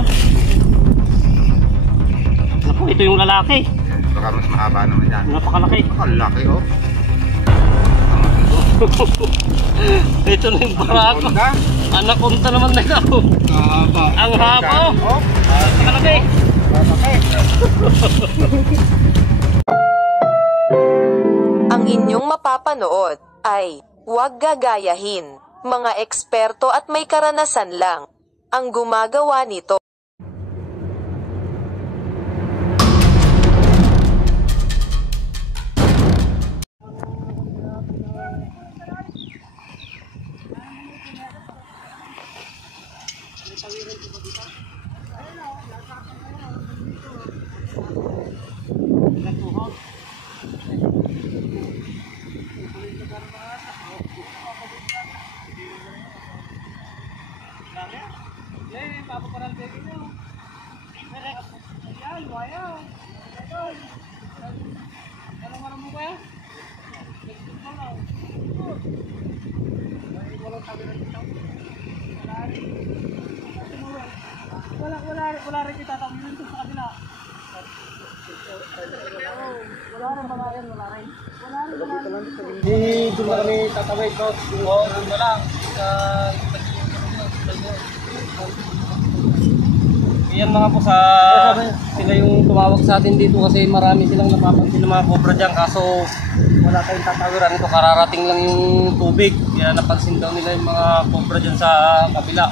Ha? Naku, ito yung lalaki. Baka mas mahaba naman yan. Napakalaki. Napakalaki, oh. Ito na yung barako. Anaconda naman na ito. Haba. Ang haba, oh. Napakalaki. Ang inyong mapapanood ay huwag gagayahin. Mga eksperto at may karanasan lang ang gumagawa nito. Wala rin kita tawag yun sa kabila. Wala rin mga yan, wala rin. Hindi doon kami tatawid, boss. Oo, doon na lang. Yan mga po sa sila yung tumawag sa atin dito kasi marami silang napapansin ng mga cobra dyan kaso wala tayong tatawiran. Ito kararating lang yung tubig kaya napansin daw nila yung mga cobra dyan sa kabila.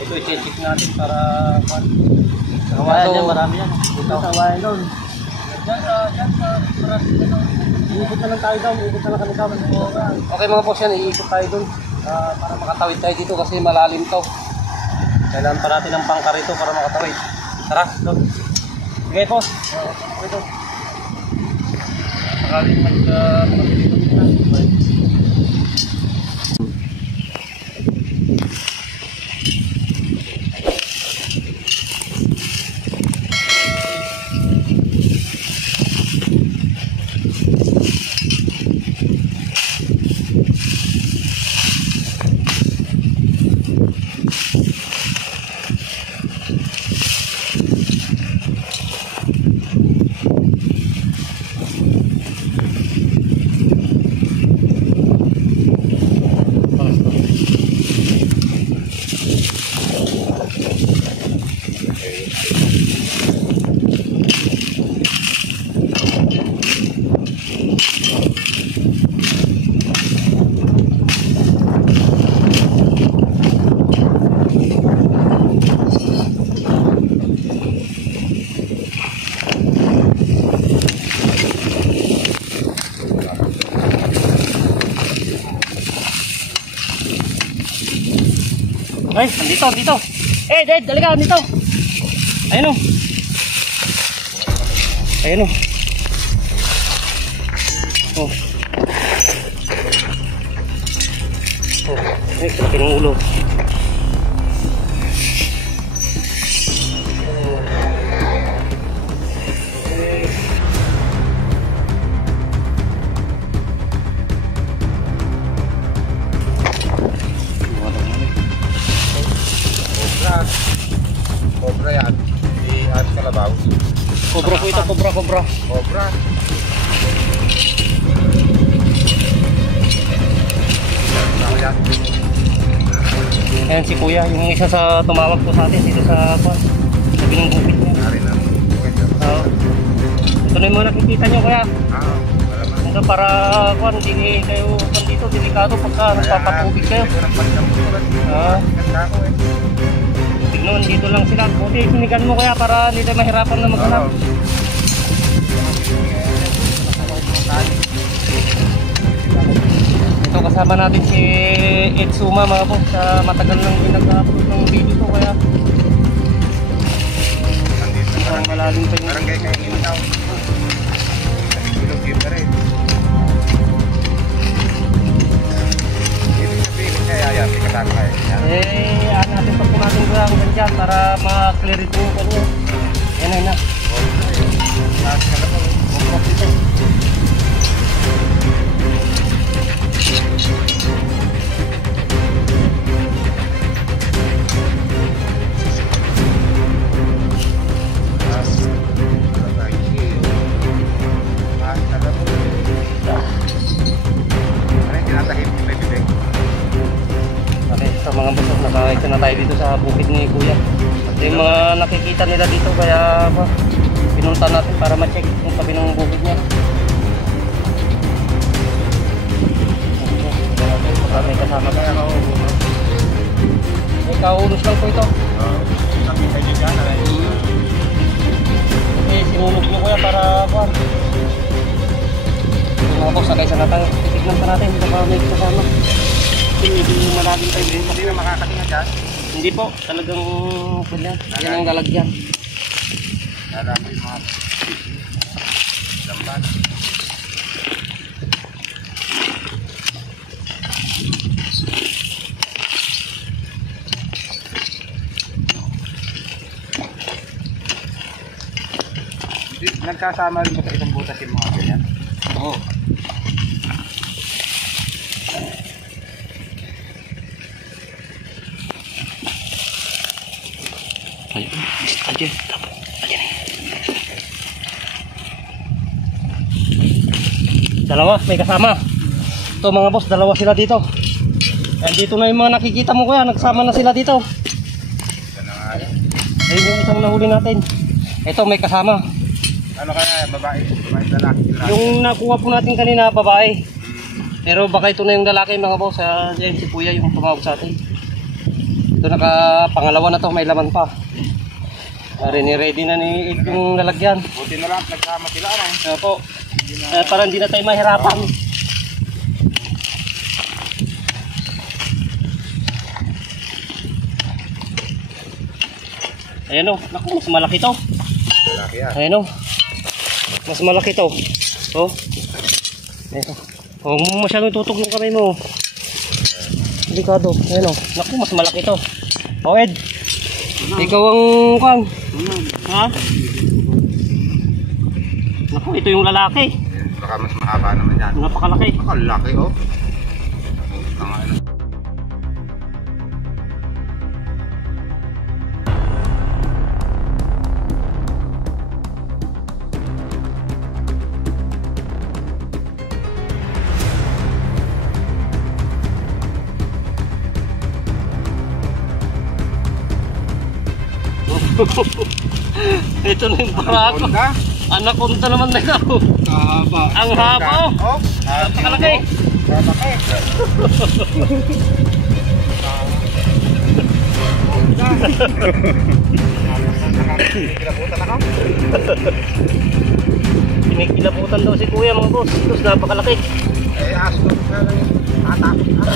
Ito i-check natin para Kawayan yan, marami yan. Ito kawayan doon. Dyan sa marami doon. Iikot na lang tayo doon, iikot na lang kami doon. Okay mga boss yan, iikot tayo doon para makatawid tayo dito kasi malalim to. Kailangan pa natin ng pangkar ito para makatawid. Tara, doon. Sige boss. Okay doon. Maraming Ay, dito. Dad, dalaga, dito. Ayun o. Ayun o. Oh. Ay, kalaki ng ulo. Cobra yan. Di-add kalabaw. Cobra po ito, cobra. Cobra. Ayan si kuya, yung isa sa tumawag po sa atin dito sa sabi ng bukid niya. Ito na yung mga nakikita nyo kuya. Ito para hindi kayo dito delikado pagka nagpapatubig kayo. Tignan, dito lang sila. Buti sinigan mo kaya para hindi tayo mahirapan na maghanap. Ito kasama natin si Ed Suma mga po sa matagal nang pinag-upload ng video to kaya parang malalim pa yung barangay kayo nginaw. Ilog yung rin. Ibig sabihin kaya yan, may kasama kayo. Natin pag natin ko lang dyan para ma-clear ito yung kanya. Yan na. Lahat ka lang. Bukok ito. tayo dito sa bukid ni Kuya. At yung mga nakikita nila dito kaya pinunta natin para ma-check yung tabi ng bukid niya. May kasama kaya kauulo. May kauulos lang po ito. Nakita niyo dyan. Okay, sinunog niyo Kuya para yung mga boss, sakay sa natang titignan pa natin baka may kasama. Hindi malalim tayo din. Hindi na makakatinga dyan. Hindi po, talagang yan. Yan ang lalagyan. Lalaki yung mga lambat. Nagkasama rin ba sa isang butas yung mga ganyan? Oo. Dalawa, may kasama. Ito mga boss, dalawa sila dito. Dito na yung mga nakikita mo Kuya, nagsama na sila dito. Ito na nga. Ayun yung isang nahuli natin. Ito may kasama. Ano kaya, babae? Babae, lalaki? Yung nakuha po natin kanina, babae. Pero baka ito na yung lalaki mga boss. Yan si Kuya yung tumawag sa atin. Ito pangalawa na to, may laman pa. Ready na ni Ed yung lalagyan. Buti na lang, nagsama sila ano? Po. Para hindi na tayo mahirapan. Ayan o, naku, mas malaki to. Lalaki yan. Ayan o, mas malaki to. Oh. Ayan o. Huwag mo masyadong tutok yung kamay mo. Delikado. Ayan o, naku, mas malaki to. O Ed, ikaw ang kang. Ha? Naku, ito yung lalaki. Baka mas mahaba naman yan. Napakalaki. Napakalaki oh. Ang ano. Ito na yung barako. Anaconda naman na ikaw. Haba. Ang haba oh. Oh, Napakalaki. Malaki. Kinabutan ako. Kinikilabutan daw si Kuya mga boss. Tapos napakalaki. Eh, aso na lang. Atakot na.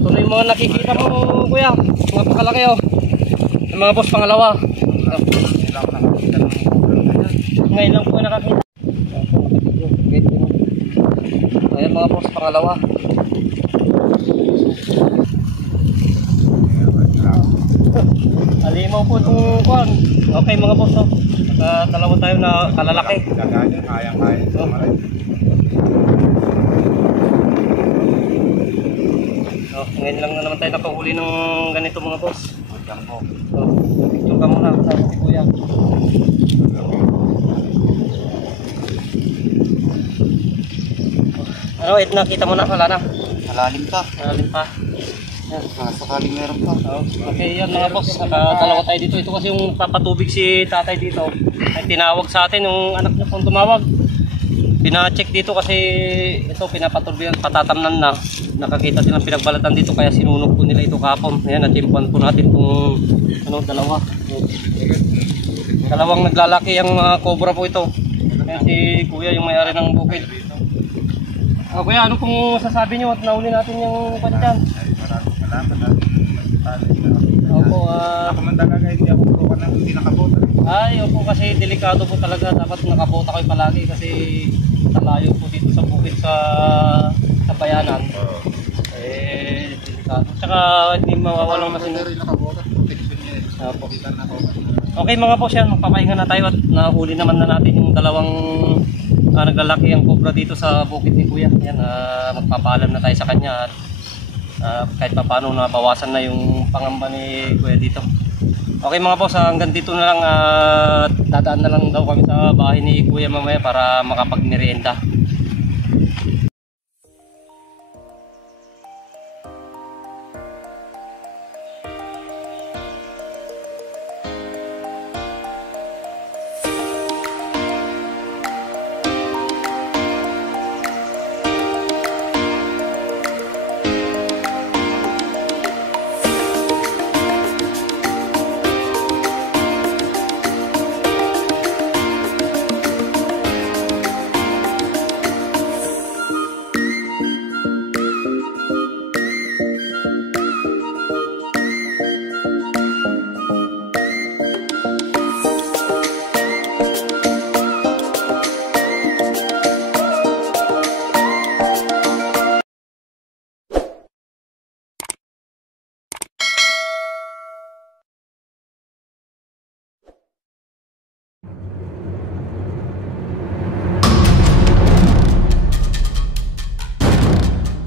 Ito na yung mga nakikita mo Kuya. Napakalaki oh. Yung mga boss pangalawa. Ngayon lang po nakakita. Ayan mga boss pangalawa. Alimaw po itong kuwan. Okay mga boss oh. Dalawa tayo na kalalaki. Kayang-kaya. Ngayon lang na naman tayo nakahuli ng ganito mga boss. Picture ka muna kasama si Kuya. Ano, Ed, nakita mo na? Wala na? Malalim ka. Malalim pa. Yan. Sakaling meron pa. Okay, yan mga boss. Dalawa tayo dito. Ito kasi yung papatubig si tatay dito. Ay tinawag sa atin yung anak niya kung tumawag. Pina-check dito kasi ito pinapatubig, patatamnan na. nakakita silang pinagbalatan dito kaya sinunog po nila ito kapon. Ayan, natimpan po natin itong dalawa. Dalawang naglalaki ang cobra po ito. Ayan si kuya yung may-ari ng bukid. Kuya, ano pong sasabi nyo at nauli natin yung pandyan? Salamat. Opo, Ako man talaga hindi ako buka na hindi nakabota. ay, opo, kasi delikado po talaga. Dapat nakabota kayo palagi kasi talayo po dito sa bukid sa bayanan. Delikado. Tsaka hindi mawawalang masin. Nakabota, protection niya eh. Opo. Okay mga boss, yan, magpapahinga na tayo at nahuli naman na natin yung dalawang naglalaki ang cobra dito sa bukid ni kuya. Yan, magpapaalam na tayo sa kanya at kahit pa paano nabawasan na yung pangamba ni kuya dito. Okay mga boss, hanggang dito na lang at dadaan na lang daw kami sa bahay ni kuya mamaya para makapagmerienda.